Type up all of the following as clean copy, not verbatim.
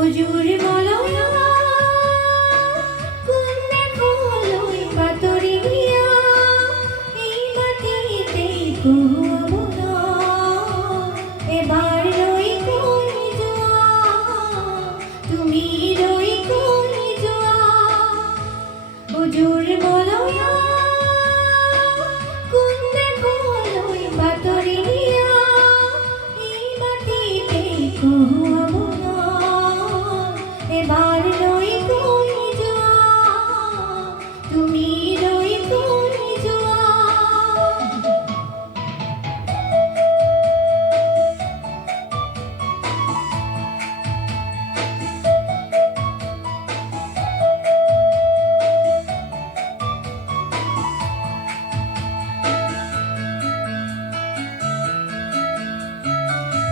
হুজুর মলয়া কোন দেখো লই পাতরিয়া এই মাটিতে কুয়াবো না এবার রই কই জোয়া তুমি রই কই জোয়া হুজুর মলয়া কোন দেখো লই পাতরিয়া এই মাটিতে কুয়াবো না এবার রই কই জোয়া তুমি রই কই জোয়া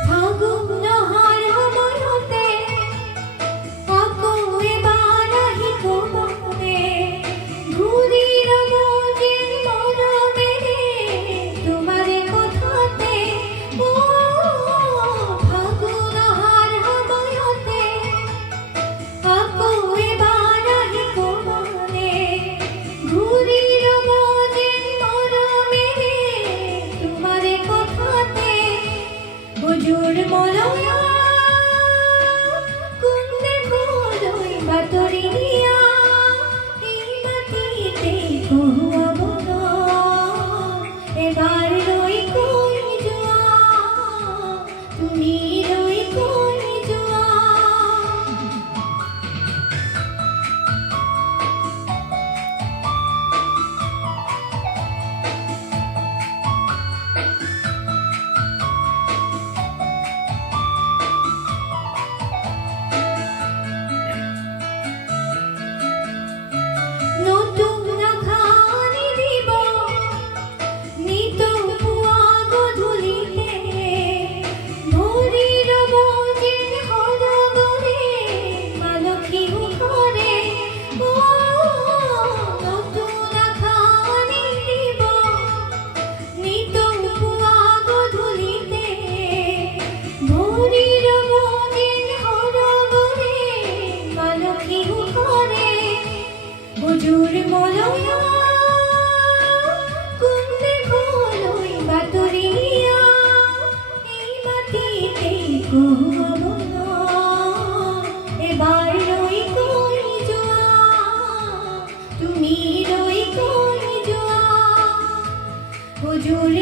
ফাগুন নহার মনতে আকো এবার আহিকো মনে ঘুরির মজির মরমে তোমারে কথাতে ও ফাগুন নহার মনতে আকো এবার আহিকো মনে ঘুরির মজির মরমে তোমারে কথাতে হুজুর মলয়া কোন দেখো লই পাতরিয়া এই মাটিতে কুয়াবো না এবার রই কই জোয়া তুমি রই কই জোয়া নতুন রাখানি দিব নিত পুয়া গধূলিতে ভোরের মজির হরগরে মালকী ঘরে ও নতুন রাখানি দিব নিত পুয়া গধূলিতে ভোরের মজির হরগরে মালকী ঘরে হুজুর মলয়া কোন দেখো লই পাতরিয়া এই মাটিতে কুয়াবো না এবার রই কই জোয়া তুমি রই কই জোয়া হুজুর